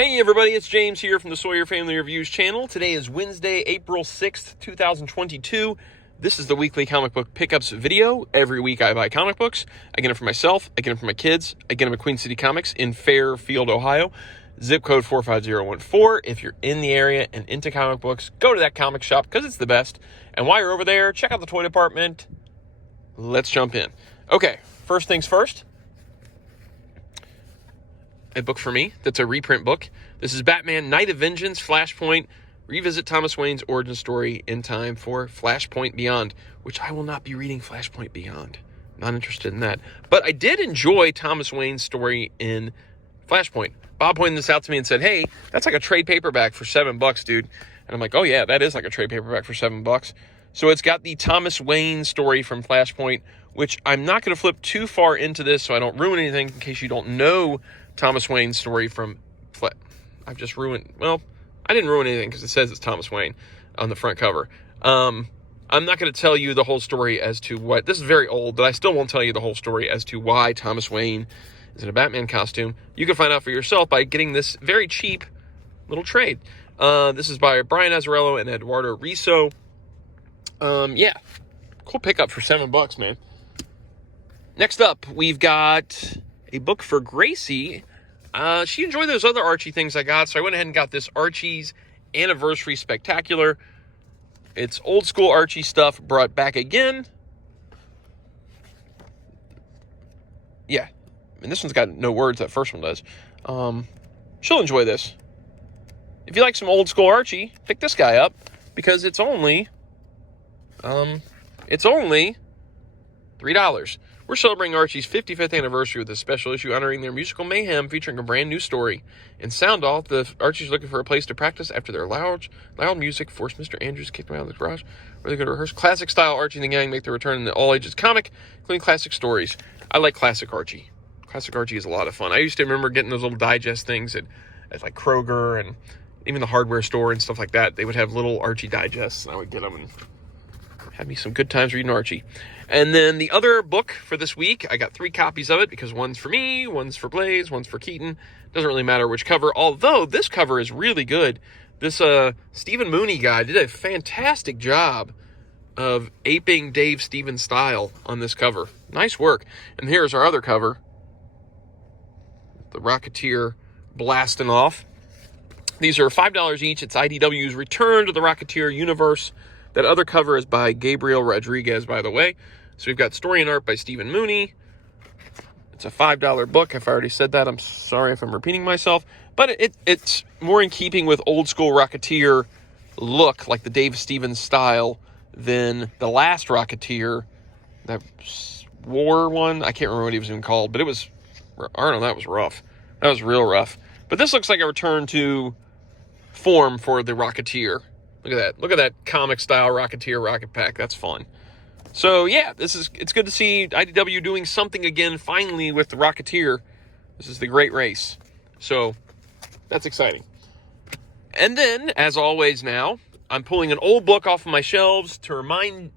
Hey everybody, it's James here from the Sawyer Family Reviews channel. Today is Wednesday, April 6th, 2022. This is the weekly comic book pickups video. Every week I buy comic books. I get them for myself, I get them for my kids, I get them at Queen City Comics in Fairfield, Ohio. Zip code 45014. If you're in the area and into comic books, go to that comic shop because it's the best. And while you're over there, check out the toy department. Let's jump in. Okay, first things first. A book for me that's a reprint book. This is Batman Night of Vengeance, Flashpoint. Revisit Thomas Wayne's origin story in time for Flashpoint Beyond, which I will not be reading Flashpoint Beyond. Not interested in that. But I did enjoy Thomas Wayne's story in Flashpoint. Bob pointed this out to me and said, hey, that's like a trade paperback for $7, dude. And I'm like, oh yeah, that is like a trade paperback for $7. So it's got the Thomas Wayne story from Flashpoint, which I'm not going to flip too far into this so I don't ruin anything in case you don't know Thomas Wayne's story from I've just ruined, well, I didn't ruin anything because it says it's Thomas Wayne on the front cover. I'm not going to tell you the whole story as to what, this is very old, but I still won't tell you the whole story as to why Thomas Wayne is in a Batman costume. You can find out for yourself by getting this very cheap little trade. This is by Brian Azzarello and Eduardo Riso. Yeah, cool pickup for $7, man. Next up, we've got a book for Gracie. She enjoyed those other Archie things I got, so I went ahead and got this Archie's Anniversary Spectacular. It's old school Archie stuff brought back again. Yeah, and this one's got no words, that first one does. She'll enjoy this. If you like some old school Archie, pick this guy up, because it's only $3. We're celebrating Archie's 55th anniversary with a special issue honoring their musical mayhem featuring a brand new story. In Sound Off, the Archie's looking for a place to practice after their loud music forced Mr. Andrews to kick them out of the garage where they go to rehearse. Classic style Archie and the gang make their return in the all-ages comic, including classic stories. I like classic Archie. Classic Archie is a lot of fun. I used to remember getting those little digest things at like Kroger and even the hardware store and stuff like that. They would have little Archie digests, and I would get them and had me some good times reading Archie. And then the other book for this week, I got 3 copies of it because one's for me, one's for Blaze, one's for Keaton. Doesn't really matter which cover, although this cover is really good. This Stephen Mooney guy did a fantastic job of aping Dave Stevens' style on this cover. Nice work. And here's our other cover. The Rocketeer blasting off. These are $5 each. It's IDW's Return to the Rocketeer universe. That other cover is by Gabriel Rodriguez, by the way. So we've got story and art by Stephen Mooney. It's a $5 book. If I already said that, I'm sorry if I'm repeating myself. But it's more in keeping with old school Rocketeer look, like the Dave Stevens style, than the last Rocketeer, that war one. I can't remember what he was even called, but it was, I don't know, that was rough. That was real rough. But this looks like a return to form for the Rocketeer. Look at that. Look at that comic style Rocketeer rocket pack. That's fun. So yeah, it's good to see IDW doing something again finally with the Rocketeer. This is the Great Race. So that's exciting. And then, as always now, I'm pulling an old book off of my shelves to remind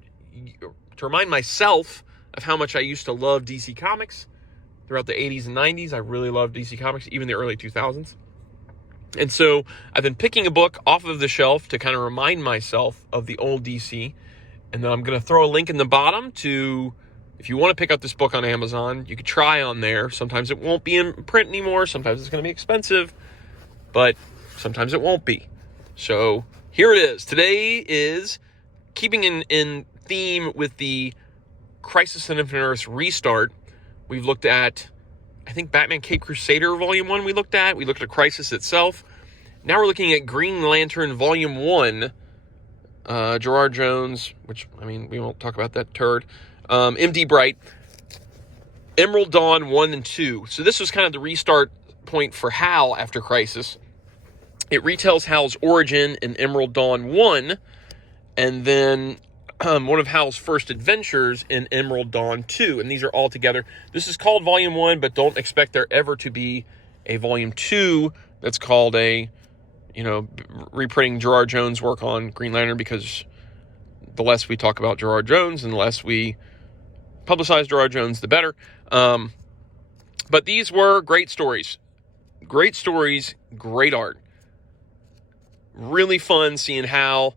myself of how much I used to love DC Comics throughout the 80s and 90s. I really loved DC Comics, even the early 2000s. And so I've been picking a book off of the shelf to kind of remind myself of the old DC. And then I'm going to throw a link in the bottom to, if you want to pick up this book on Amazon, you could try on there. Sometimes it won't be in print anymore. Sometimes it's going to be expensive. But sometimes it won't be. So here it is. Today is keeping in theme with the Crisis on Infinite Earths restart. We've looked at, I think, Batman Caped Crusader Volume 1 we looked at. We looked at Crisis itself. Now we're looking at Green Lantern Volume 1. Gerard Jones, which, I mean, we won't talk about that turd. MD Bright. Emerald Dawn 1 and 2. So this was kind of the restart point for Hal after Crisis. It retells Hal's origin in Emerald Dawn 1. And then one of Hal's first adventures in Emerald Dawn 2. And these are all together. This is called Volume 1, but don't expect there ever to be a Volume 2 that's called reprinting Gerard Jones' work on Green Lantern, because the less we talk about Gerard Jones and the less we publicize Gerard Jones, the better. But these were great stories. Great stories, great art. Really fun seeing Hal,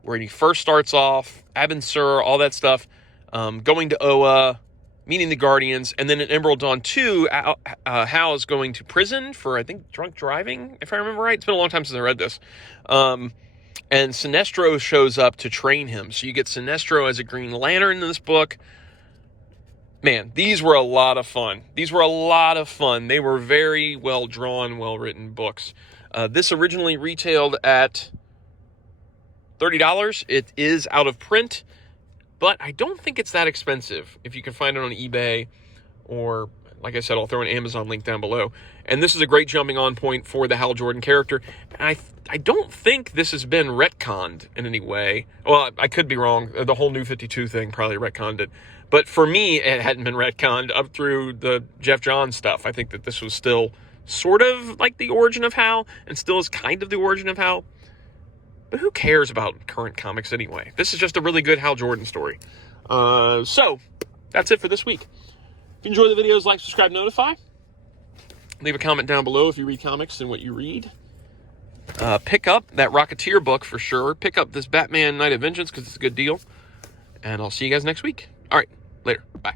where he first starts off, Abin Sur, all that stuff, going to Oa, meeting the Guardians, and then in Emerald Dawn 2, Hal is going to prison for, I think, drunk driving, if I remember right. It's been a long time since I read this. And Sinestro shows up to train him. So you get Sinestro as a Green Lantern in this book. Man, these were a lot of fun. They were very well drawn, well written books. This originally retailed at $30. It is out of print, but I don't think it's that expensive if you can find it on eBay, or like I said, I'll throw an Amazon link down below. And this is a great jumping on point for the Hal Jordan character. And I don't think this has been retconned in any way. Well, I could be wrong. The whole New 52 thing probably retconned it. But for me, it hadn't been retconned up through the Jeff Johns stuff. I think that this was still sort of like the origin of Hal, and still is kind of the origin of Hal. But who cares about current comics anyway? This is just a really good Hal Jordan story. So, that's it for this week. If you enjoy the videos, like, subscribe, notify. Leave a comment down below if you read comics and what you read. Pick up that Rocketeer book for sure. Pick up this Batman Night of Vengeance because it's a good deal. And I'll see you guys next week. All right, later. Bye.